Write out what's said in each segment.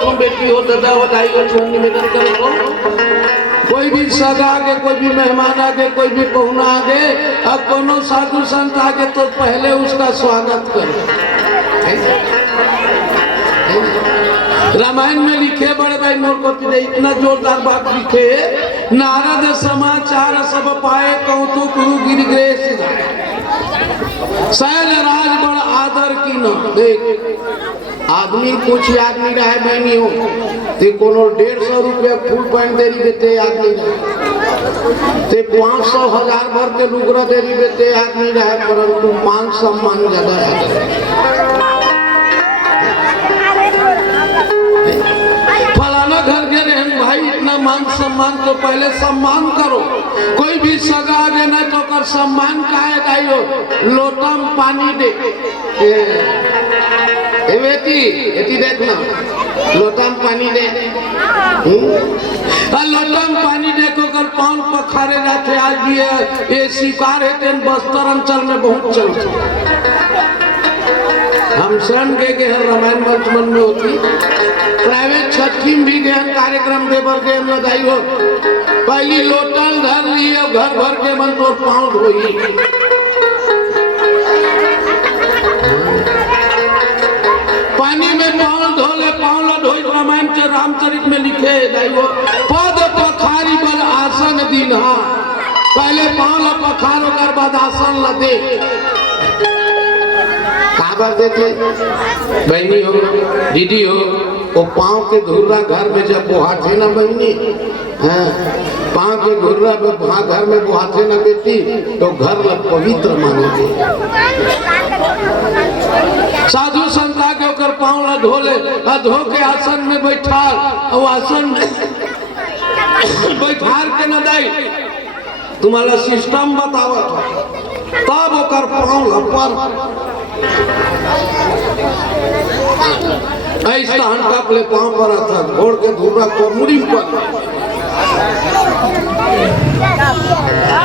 तुम बेटी हो दादा बधाई हो छोड़ निवेदन करो। कोई भी सगा आगे, कोई भी मेहमान आगे, कोई भी पहुना आगे, अब कोनो साधु संत आगे तो पहले उसका स्वागत करो। रामायण में लिखे बड़े भाई मोर को इतना जोरदार बात लिखे, नारद समाचार सब पाए कौतुक गिर गए शैल राज बड़ आदर की न। देख आदमी कुछ याद नहीं रहा है बहनी हो ते कोनो 150 रुपया फुल पैंट दे रही बेटे याद नहीं रहा ते 500 1000 भर के लुगरा दे रही बेटे याद नहीं रहा है, परंतु मान सम्मान ज्यादा है। फलाना घर के रहन भाई इतना मान सम्मान तो पहले सम्मान करो। कोई भी सगा आगे ना तो कर सम्मान काहे गाइयो लोटा में पानी दे ए बेटी देखना लोटा में पानी दे लोटा में पानी दे को कर पान पखारे जाते आज भी ये शिकार है तेन बस्तर अंचल में बहुत चलते। हम स्वयं गए हैं रामायण मंच मन में होती प्राइवेट छठी में भी गए कार्यक्रम दे बर के लगाई हो पहली लोटल धर ली घर भर के मन तो पाँव धोई पानी में पाँव धोले पाँव ला धोई। रामायण के रामचरित में लिखे जाइयो पद पखारी पर आसन दीन्हा, पहले पाँव ला पखार होकर बाद आसन ला दे काबर देते बहनी हो दीदी हो वो पाँव के धुर्रा घर में जब बुहाते ना बहनी, हाँ पाँव के धुर्रा घर में बुहाते ना बेटी तो घर लग पवित्र मानेंगे। साधु संत आके होकर पाँव ला धोले धो के आसन में बैठा और आसन में बैठार के न दाई तुम्हारा सिस्टम बतावत तब होकर पाँव ला पर ऐसा हंका अपने पाँव पर था घोड़ के धुर्रा को मुड़ी पर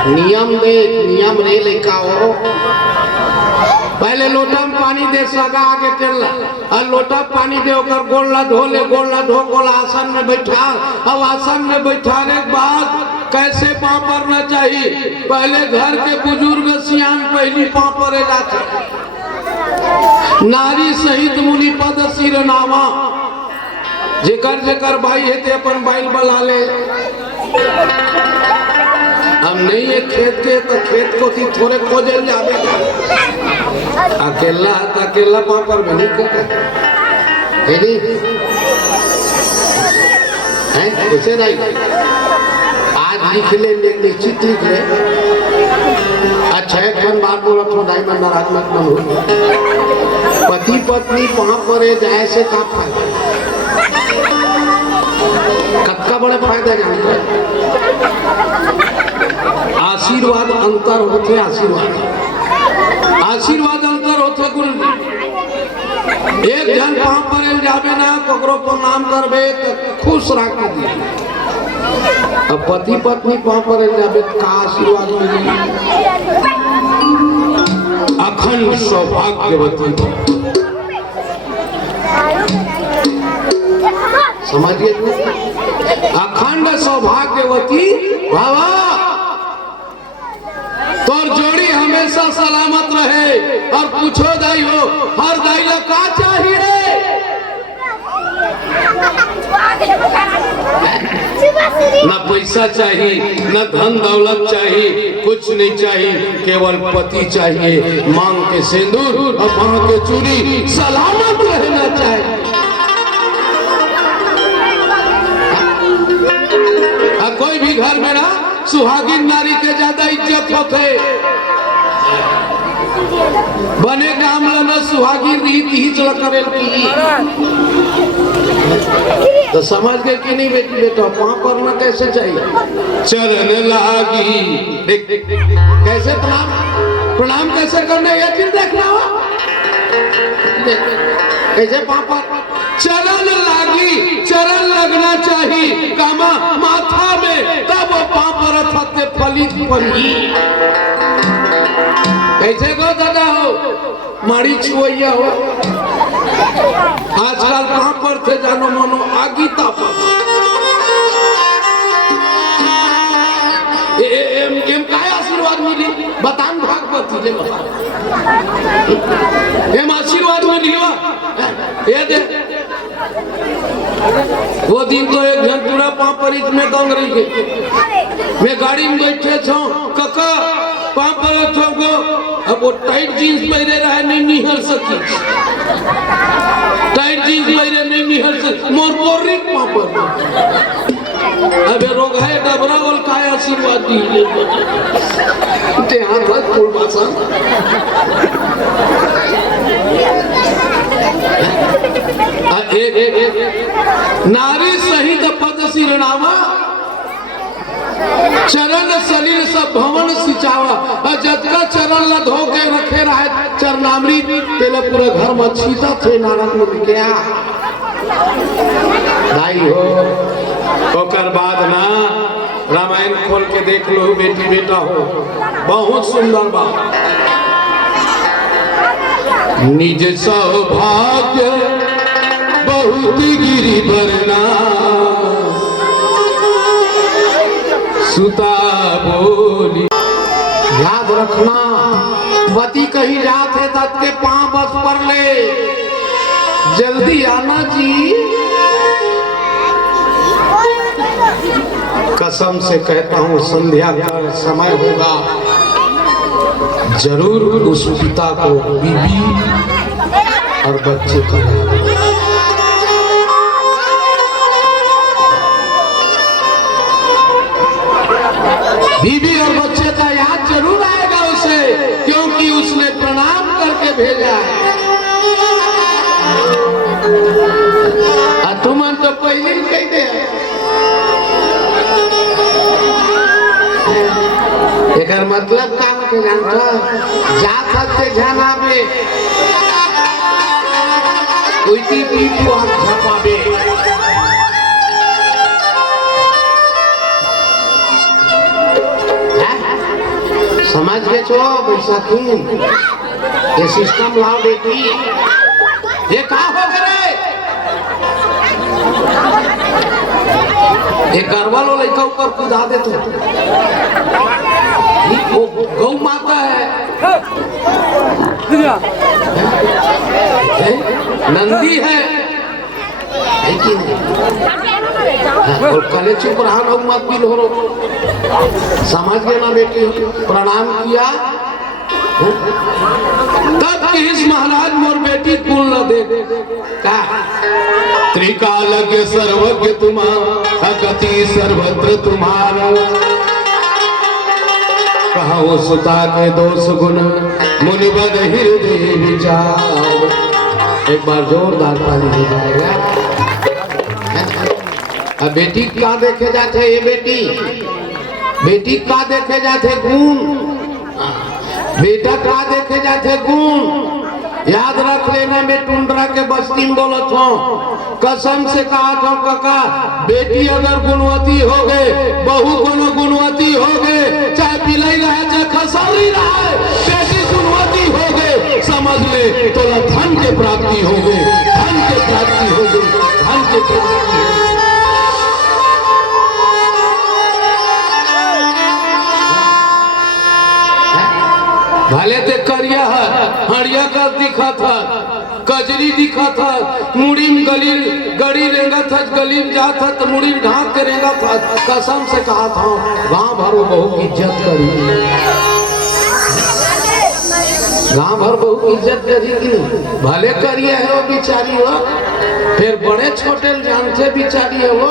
नियम रे लिखा हो पहले लोटा में पानी दे सगा आगे चल और लोटा पानी दे होकर गोला धो गोला आसन में बैठा अब आसन में बैठाने के बाद कैसे पाँव पड़ना चाहिए। पहले घर के बुजुर्ग सियान पहली पाँव पड़े जाते नारी सहित मुनि पद सिर नामा जेकर भाई है ते अपन बाइल बला ले। हम नहीं है खेत के तो खेत को थी थोड़े खोजल जावे अकेला पाँव पर बनी कैसे नहीं आज लिख ले निश्चित लिख ले। अच्छा एक बात बोला तो दाई में नाराज मत न हो। पति पत्नी पाँव परे जाए से का फायदा कत्का बड़े फायदा जानते आशीर्वाद अंतर होते आशीर्वाद अंतर होते गुरु एक जन पाँव परे जावे ना ककरो प्रणाम करबे तो खुश रख दिए अब पति पत्नी पाँव परे जावे का आशीर्वाद मिली अखंड सौभाग्यवती समझिए अखंड सौभाग्यवती भावा तोर जोड़ी हमेशा सलामत रहे और पूछो दाई हो हर दाई ला का चाहिए न पैसा चाहिए न धन दौलत चाहिए कुछ नहीं चाहिए केवल पति चाहिए मांग के सिंदूर और मांग के चूड़ी सलामत रहना चाहिए। कोई भी घर में ना सुहागिन नारी के ज्यादा इज्जत होते बने काम न सुहागिन रीत ही चल करे तो समझ गए कि नहीं बेटी बेटा पाँव पड़ना कैसे चाहिए चरण लागी कैसे प्रणाम कैसे करना ये चीज देखना हो कैसे पाँव पर चरण लागी चरण लगना चाहिए कामा माथा में तब वो पाँव पर थते फलित पड़ी कैसे दादा हो माड़ी छुआ हो आजकल पाँव पर थे जानो मनो आगी तापत एम काय आशीर्वाद मिली बतान भागवत ले एम आशीर्वाद मिली हो ये दे वो दिन तो एक जन पूरा पापरित में डोंगरी के मैं गाड़ी में बैठे छो कका पापरित छो को अब वो टाइट जींस पहने रहा नहीं निहल सकी टाइट जींस पहने नहीं निहल सकी मोर बोरी पापर अबे रोग है डबरा बोल काय आशीर्वाद दी ते हाथ हाथ फूल बासा नारी सहित पद सिरनावा चरण सलिल सब भवन सिंचावा जतका चरण ला धो के रखे रहे चरनामृत तेले पूरे घर में छीता थे नारद मुनि क्या भाई हो ओकर बाद ना रामायण खोल के देख लो बेटी बेटा हो बहुत सुंदर बात निज सौभाग्य बहुत गिरी बरना सुता बोली याद रखना पति कहीं जाते तब के 5 बस पर ले जल्दी आना जी कसम से कहता हूँ संध्या का समय होगा जरूर उस पिता को बीबी और बच्चे को बीबी और बच्चे का याद जरूर आएगा उसे क्योंकि उसने प्रणाम करके भेजा है तुम तो पहले कह दे एकर मतलब का होते जानता जात हते जानाबे उइटी पीठ को हाथ झपाबे समझ के छो बैसाखी ये सिस्टम लाओ बेटी ये का हो गए ये गरबा लो लड़का ऊपर कूदा देते वो गौ माता है नंदी है और कले चुप रहा मत भी हो समझ गए ना बेटी प्रणाम किया तब किस महाराज मोर बेटी कुल न दे का त्रिकालज्ञ सर्वज्ञ तुम्हारा गति सर्वत्र तुम्हारा कहा वो सुता के दोष गुण मुनिबद हृदय विचार एक बार जोरदार ताली हो जाएगा अब बेटी का देखे जाते ये बेटी का देखे जाते गुण बेटा का देखे जाते गुण याद रख लेना मैं टुंड्रा के बस्ती में बोलत हूँ कसम से कहा था काका बेटी अगर गुणवती हो गए बहू कोनो गुणवती हो गए चाहे पिलाई रहे चाहे खसौरी रहे बेटी गुणवती हो गए समझ ले तो धन के प्राप्ति हो गई धन के प्राप्ति हो गई धन के प्राप्ति हो गई भले ते करिया है हड़िया का दिखा था कजरी दिखा था मुड़ी में गड़ी रेंगा था गली में जा था तो मुड़ी में ढांक के रेंगा था कसम से कहा था गांव भर वो बहुत इज्जत करी गांव भर बहुत इज्जत करी भले करिए है वो बिचारी हो फिर बड़े छोटे जानते बिचारी है वो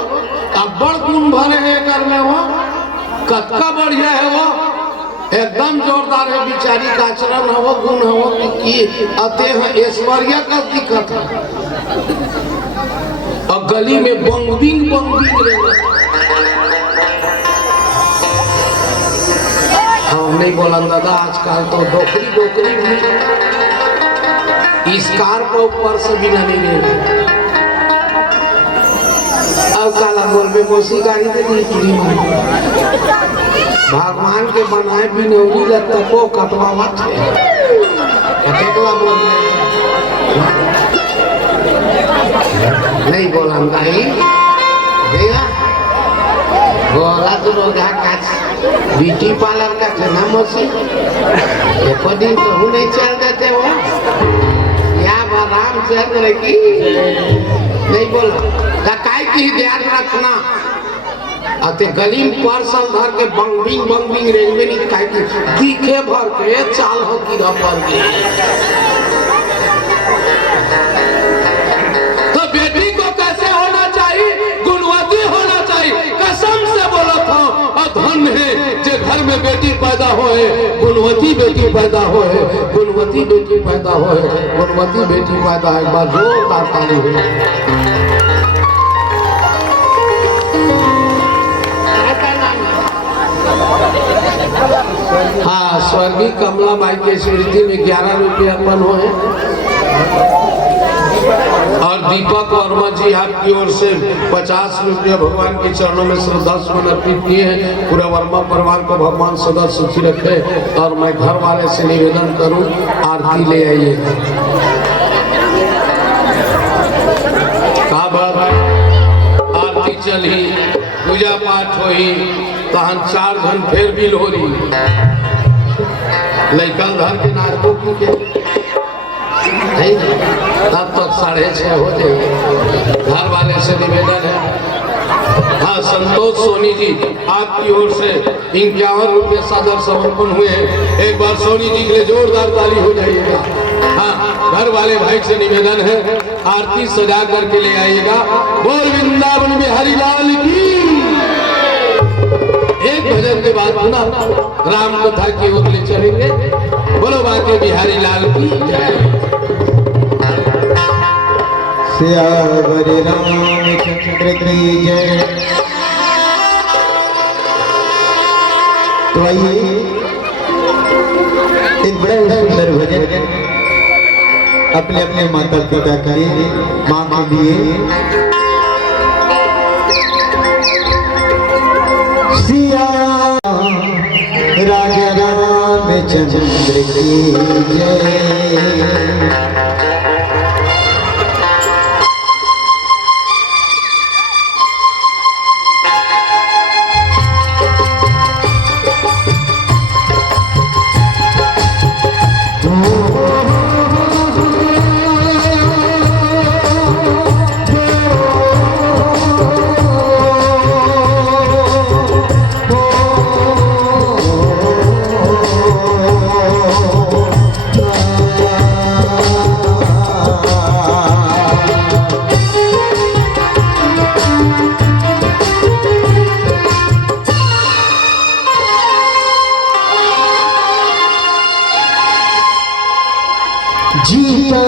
अब बड़ गुण भरे है घर में वो कतका बढ़िया है वो एकदम जोरदार है बिचारी का आचरण है वो गुण है वो की अते हैं ऐश्वर्या का दिक्कत है और गली में बंगिंग हम नहीं बोला दादा आजकल तो डोकरी भी इस कार को ऊपर से भी नहीं ले अब काला बोल में मोसी गाड़ी दे दी भगवान के बनाए भी नहीं लगता को कटवा बोल नहीं बोला भाई भैया बोला तो रोगा का ब्यूटी पार्लर का जना मौसी एक दिन तो हूँ नहीं चल देते वो या आराम से रखी नहीं बोला काय की ध्यान रखना अते गली में पार्सल धर के बंगिंग रेलवे नहीं काय की दिखे भर के चाल हो की पर के तो बेटी को कैसे होना चाहिए गुणवती होना चाहिए कसम से बोला था धन है जो घर में बेटी पैदा होए गुणवती बेटी पैदा होए गुणवती बेटी पैदा होए गुणवती बेटी पैदा एक बार जोरदार ताली हो हाँ स्वर्गीय कमला बाई के स्मृति में 11 रुपये अर्पण हुए और दीपक वर्मा जी आपकी ओर से 50 रुपये भगवान के चरणों में श्रद्धा सुमन अर्पित किए हैं। पूरे वर्मा परिवार को भगवान सदा सुखी रखे और मैं घर वाले से निवेदन करूं आरती ले आइए। आरती चली पूजा पाठ हुई तहन 4 घंटे फिर बिल हो रही लैकन घर के नाटकों की नहीं तब तक 6:30 हो जाएगी। घर वाले से निवेदन है हाँ संतोष सोनी जी आपकी ओर से 51 रुपये सादर समर्पण हुए हैं। एक बार सोनी जी के लिए जोरदार ताली हो जाइएगा। हाँ घर वाले भाई से निवेदन है आरती सजा करके ले आइएगा। बोल वृंदावन बिहारी लाल की। एक भजन के बाद पुनः राम कथा की ओर ले चलेंगे। बोलो बाके बिहारी लाल की जय। सियावर रामचंद्र की जय। तो आइए एक बड़ा सुंदर भजन अपने अपने माता पिता के लिए माँ के लिए सिया राजा रामचंद्र की जय। जीता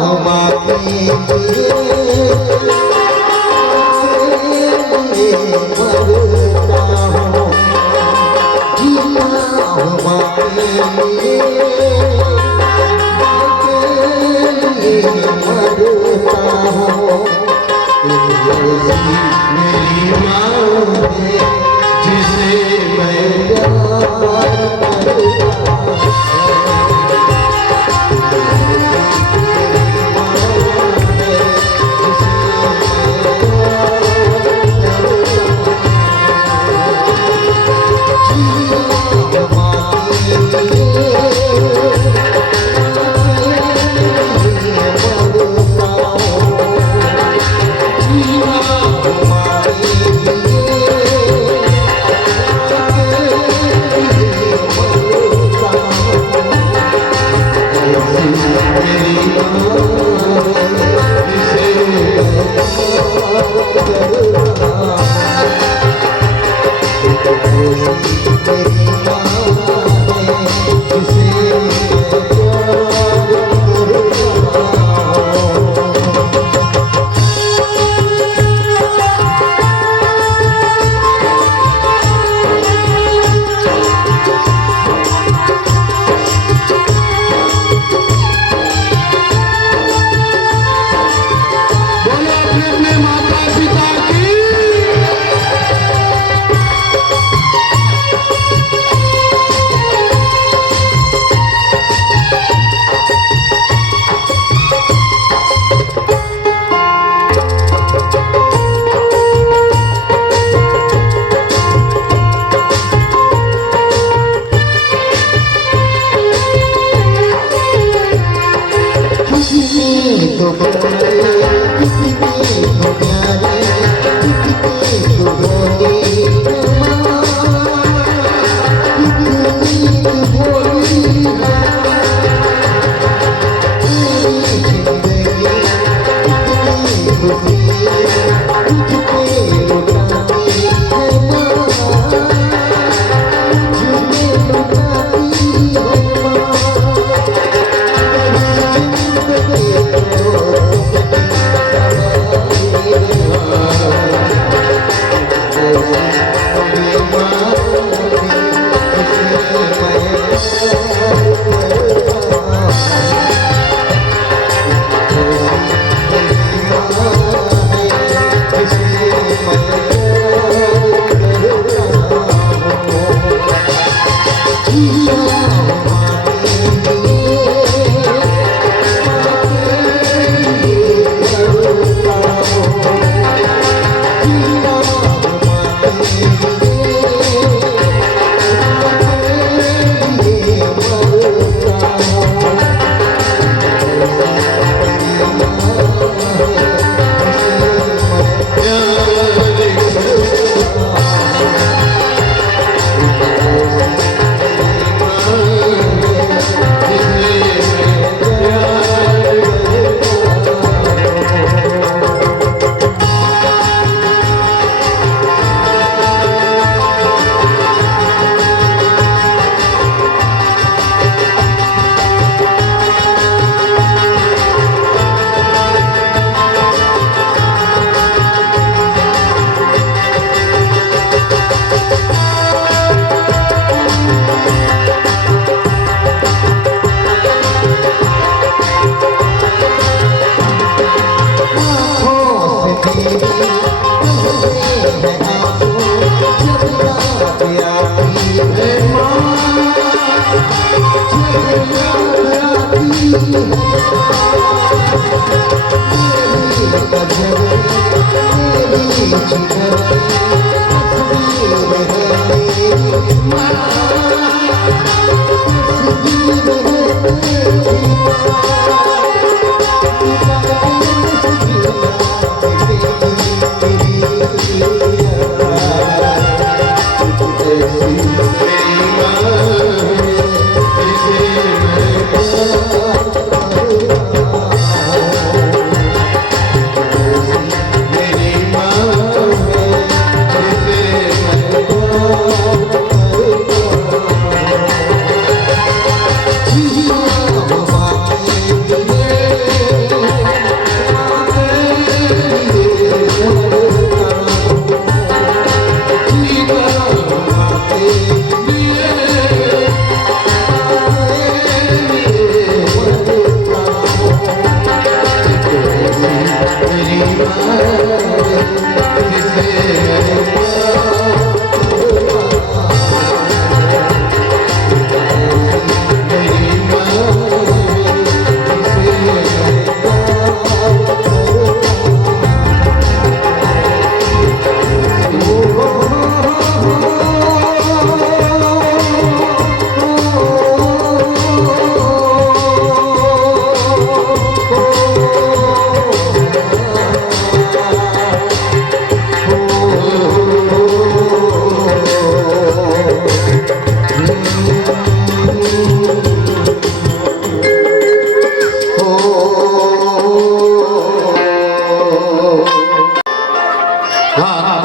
हूँ बाकी मरता हूँ जीता हूँ बाकी मरता हूँ मेरी माँ जिसे मैं प्यार करता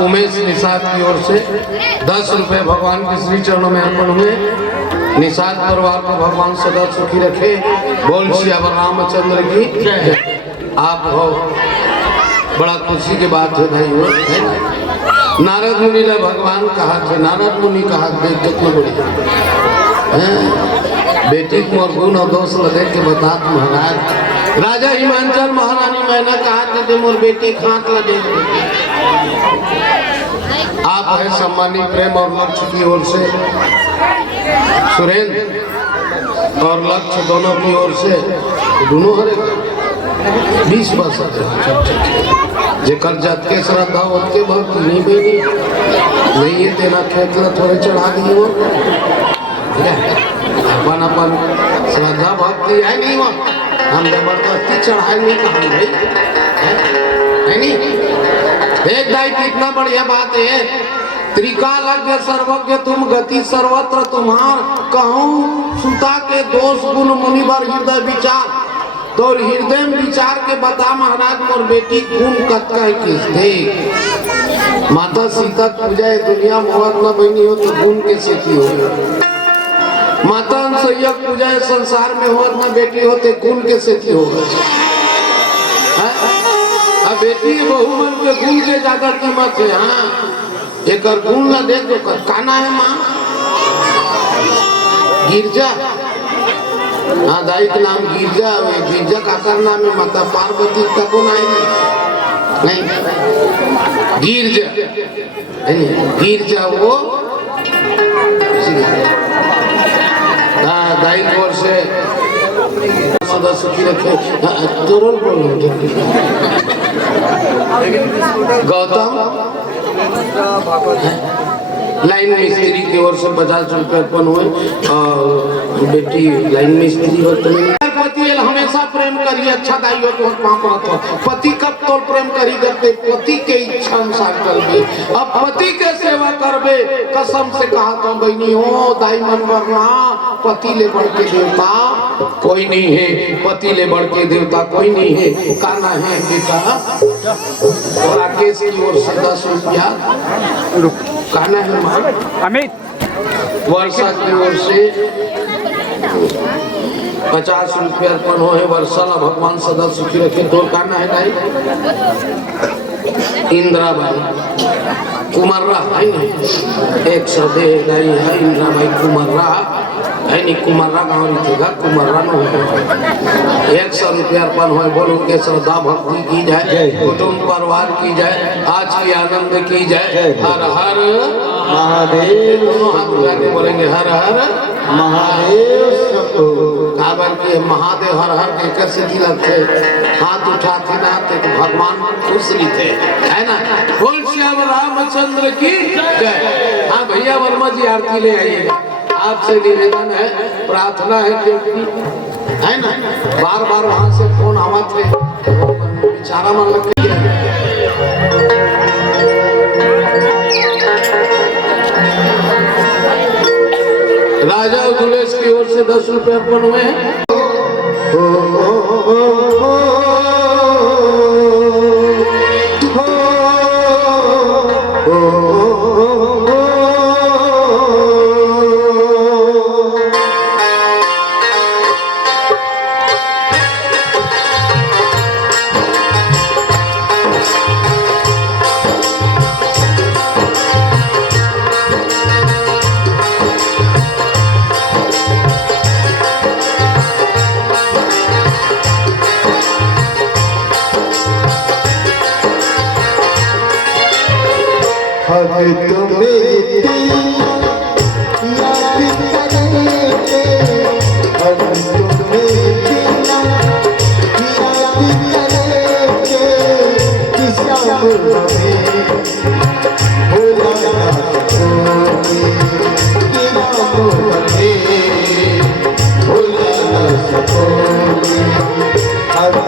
उमेश निषाद की ओर से 10 रुपए भगवान के श्री चरणों में अर्पण हुए। निषाद परिवार को भगवान सदा सुखी रखे। बोल श्री रामचंद्र की जय। आप हो बड़ा खुशी की बात है भाई हो, है ना? नारद मुनि ने भगवान कहा थे, नारद मुनि कहा देख कितना बढ़िया बेटी को और गुण और दोष लगे के बता महाराज। राजा हिमांचल महारानी मैंने कहा थे मोर बेटी खात लगे। आप है सम्मानित प्रेम और लक्ष्य की ओर से सुरेंद्र और लक्ष्य दोनों की ओर से दोनों हरे 20 वर्ष जेकर जत के श्रद्धा उतके भक्त नहीं बेनी नहीं ये तेरा खेतला थोड़े चढ़ा दी हो अपन अपन श्रद्धा भक्ति है नहीं वहाँ हम जबरदस्ती चढ़ाए नहीं कहा है नहीं। एक दाई कितना बढ़िया बात है। त्रिकालज्ञ सर्वज्ञ तुम गति सर्वत्र तुम्हार कहूँ सुता के दोष गुण मुनिवर हृदय विचार तो हृदय में विचार के बता महाराज मोर बेटी गुण कतका किस दे। माता सीता पूजा दुनिया मोहत न बनी हो तो गुण के सीखी हो। माता सैयद पूजा संसार में हो न बेटी होते गुण के सीखी होगा। अब बेटी बहु मन के गुण के ज्यादा कीमत है। हाँ एक गुण न देख तो काना है माँ गिरजा। हाँ दाई के नाम गिरजा है। गिरजा का करना में माता पार्वती का गुण आएगी नहीं गिरजा गिरजा वो सदा सुखी रखे। तुरंत बोलो गौतम लाइन मिस्त्री की ओर से 50 रुपये अर्पण हुए और बेटी लाइन मिस्त्री हो तुम्हें पति हमेशा प्रेम करिए अच्छा दाई हो तो पाप रखो पति कब तो प्रेम करी करते पति के इच्छा अनुसार करबे अब पति के सेवा करबे कसम से कहा तो बहनी हो दाई मन वरना पति ले बढ़ के देवता कोई नहीं है पति ले बढ़ के देवता कोई नहीं है कहना है बेटा राकेश की ओर से 10 रुपया कहना है अमित वर्षा की ओर से 50 रुपये अर्पण हो है वर्षा ला भगवान सदा सुखी रखे तो कहना है नहीं इंद्राबाई कुमाररा है नहीं 100 दे नहीं है इंद्राबाई कुमाररा है नहीं कुमाररा गाँव लिखेगा कुमाररा न हो 100 रुपये अर्पण हो बोलो के श्रद्धा भक्ति की जाए कुटुंब परिवार की जाए आज की आनंद की जाए हर हर महादेव दोनों हाथ उठा के बोलेंगे हर हर महादेव काबर की महादेव हर हर के कैसे दिलक थे हाथ उठाते ना थे तो भगवान खुश थे है ना बोल श्याम रामचंद्र की जय। हाँ भैया वर्मा जी आरती ले आइएगा आपसे निवेदन है प्रार्थना है क्योंकि है ना बार बार वहां से फोन आवा थे बेचारा मन लग राजा दुलेश की ओर से 10 रुपये अर्पण हुए हैं। अब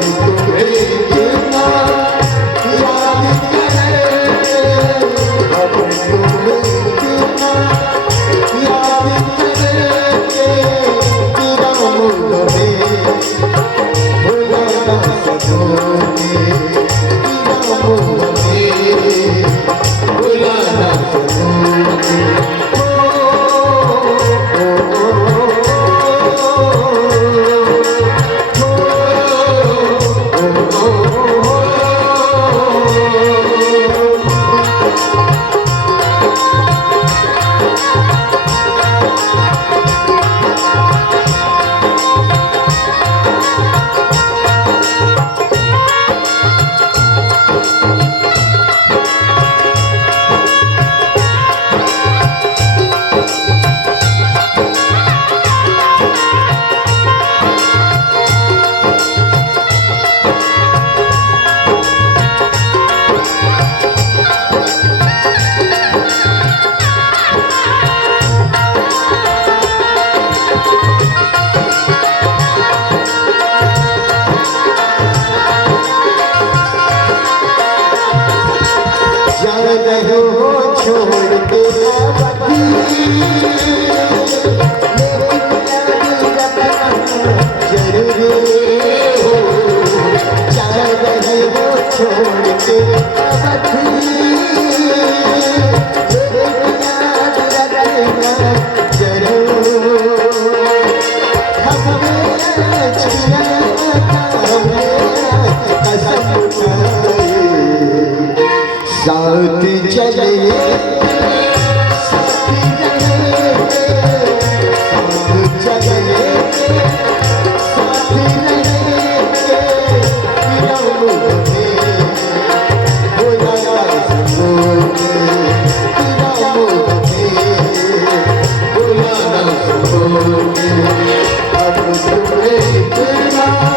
तुम्हें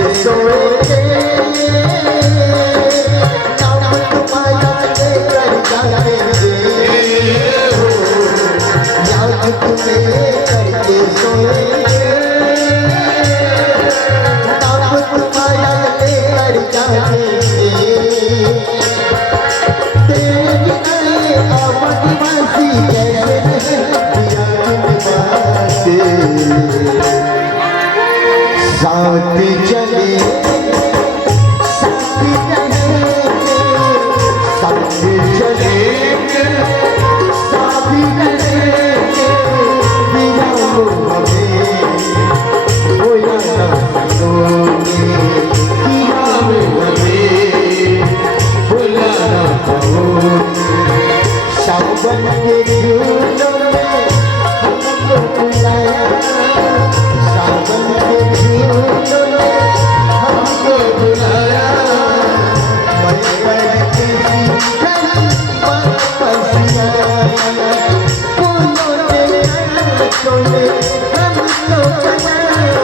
सोएंगे नाम तुम्हारा लेकर जाएंगे याद तुम्हें करके सोएंगे नाम तुम्हारा लेकर जाएंगे तेरे नए आवाज़ी कैसे साथ चले साथ रहेंगे साथ चलेंगे साथ रहेंगे बिना हमें होया ना पाओगे बिना हमें होया ना पाओगे सावन के झूलों में हमको बुलाया सावन के झूलों में हमको बुलाया मैं बैठी थी पसिया फूलों ने नाचों ने हमको बनाया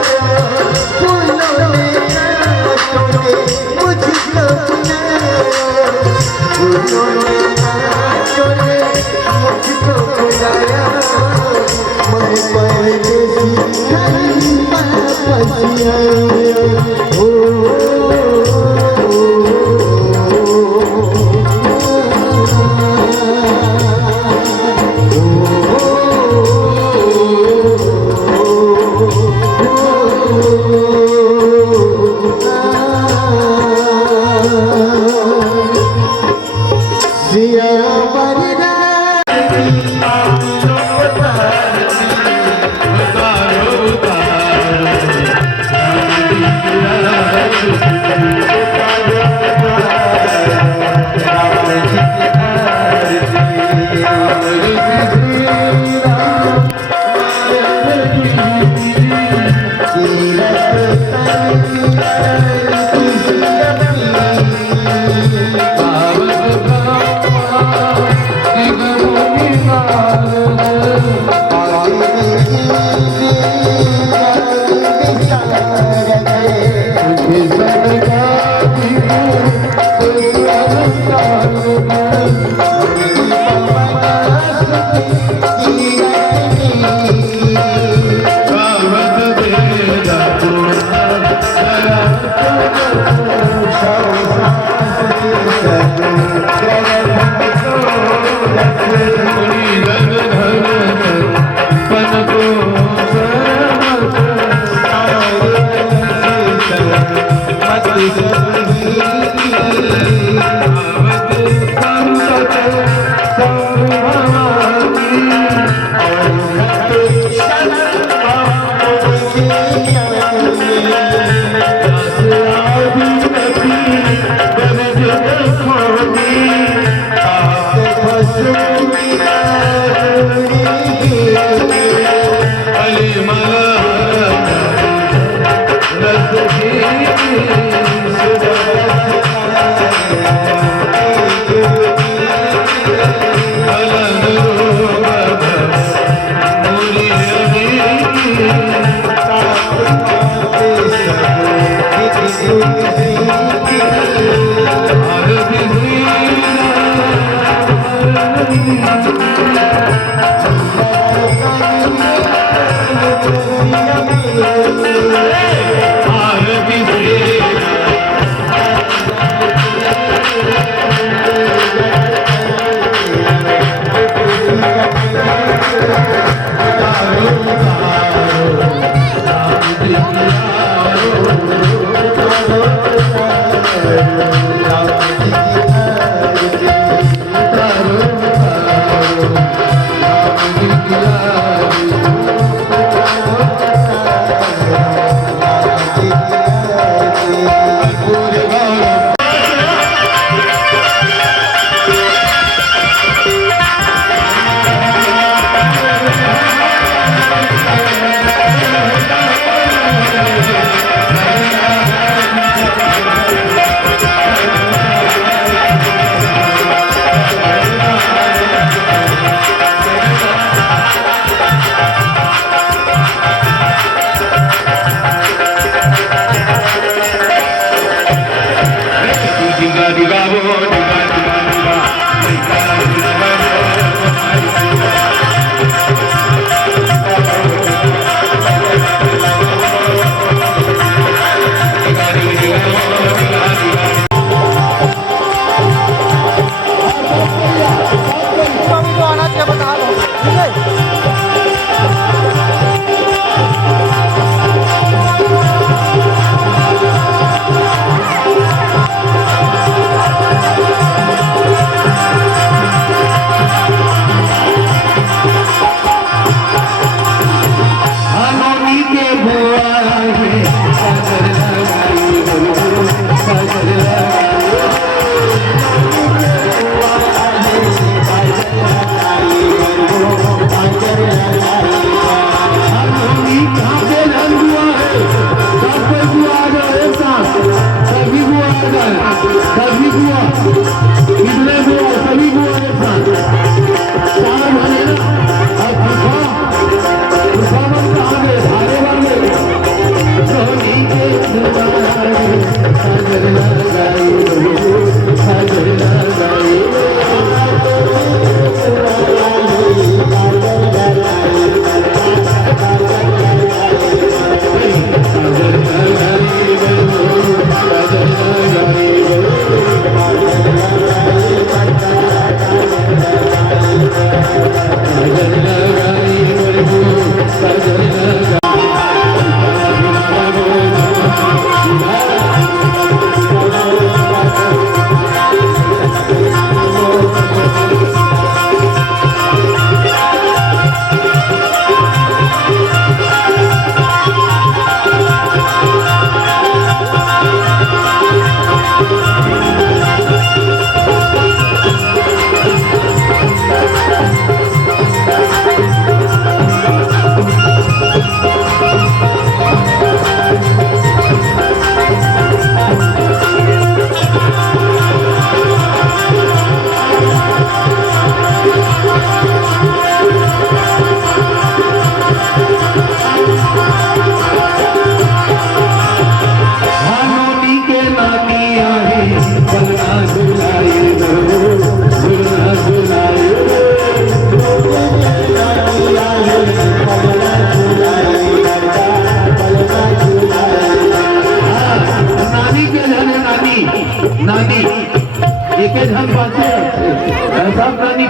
फूलों ने नाचों ने मुझको बुलाया फूलों ने नाचों ने मुझको बुलाया मैं बैठी थी पसिया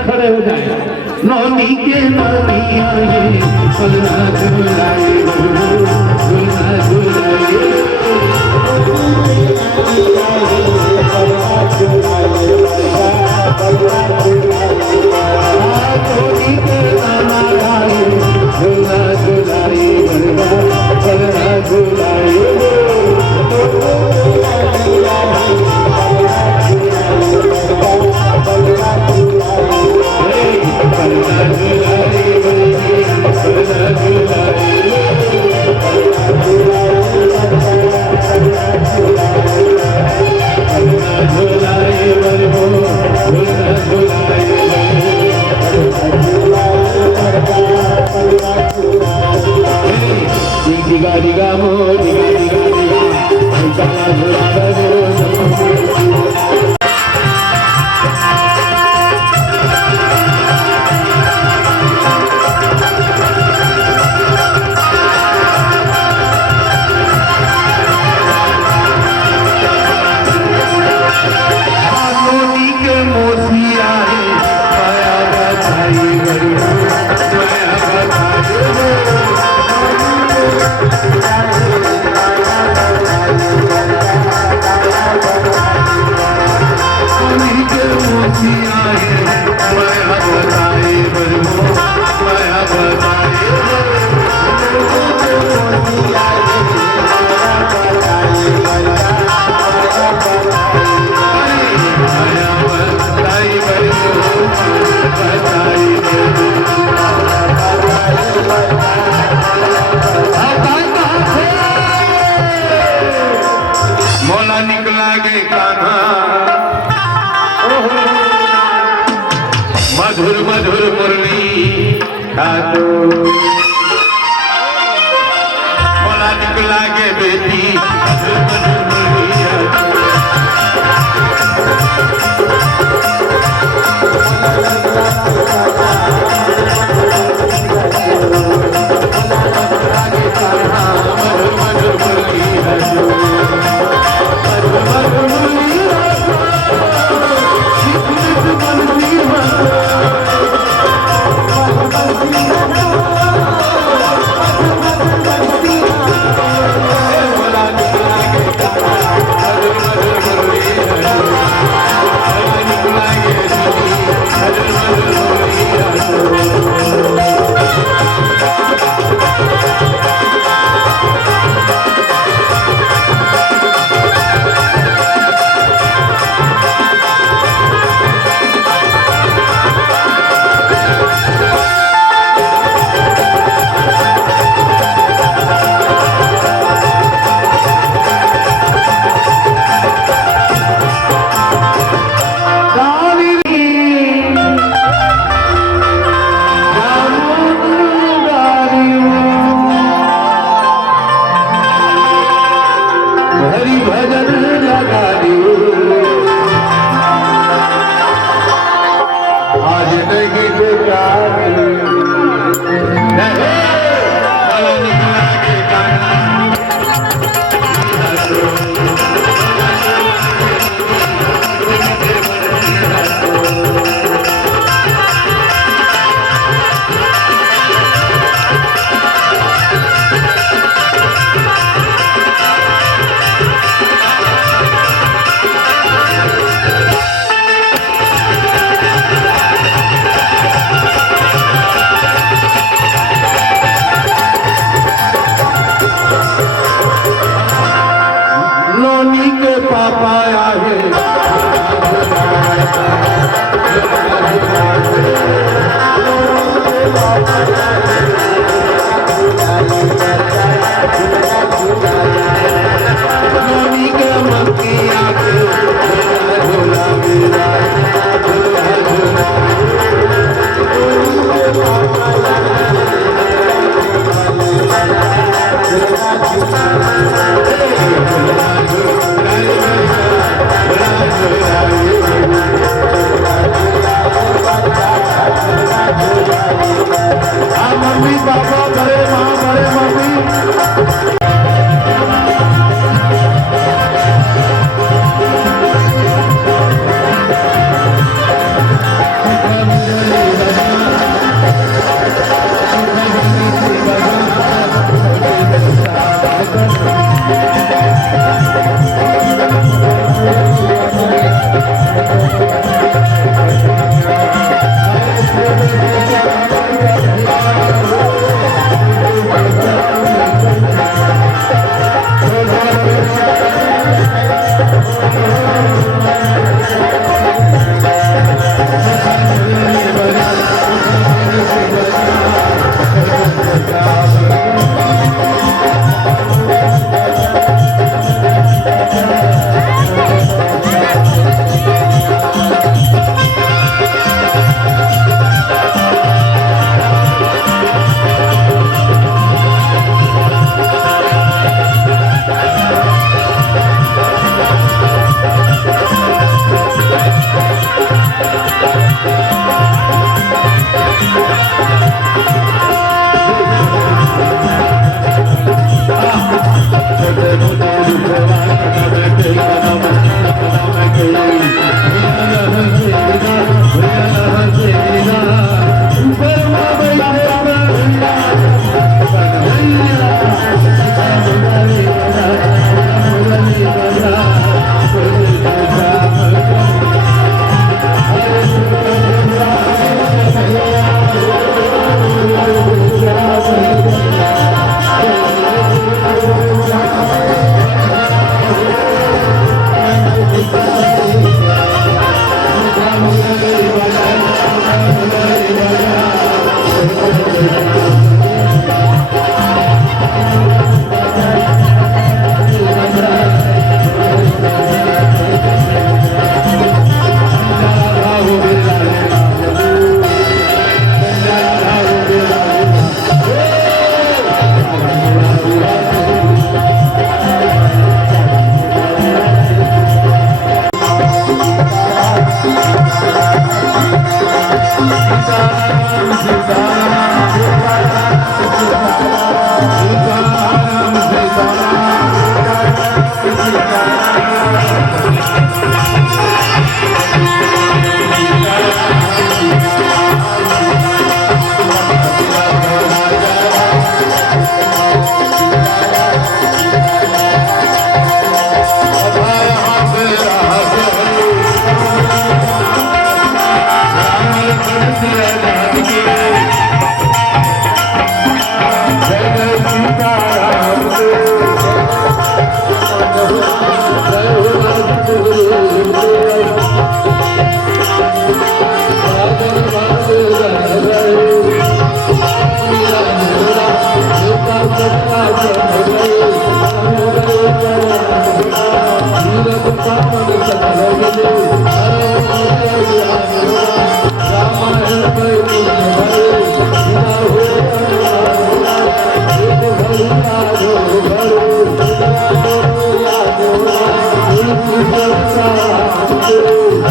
खड़े हो जाए नौनी के नौनी आए पलना झुलाए झुलना झुलाए नौनी के नाना आए झुलना झुलाए पलना झुलाए मधुर मधुर मुरली खातो मोला निकला के बेटी मधुर मधुर मुरली नोनी के पापा आए नोनी के मंकी आके झूला मेरा मम्मी पापा बड़े माँ बड़े मम्मी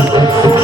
Thank you.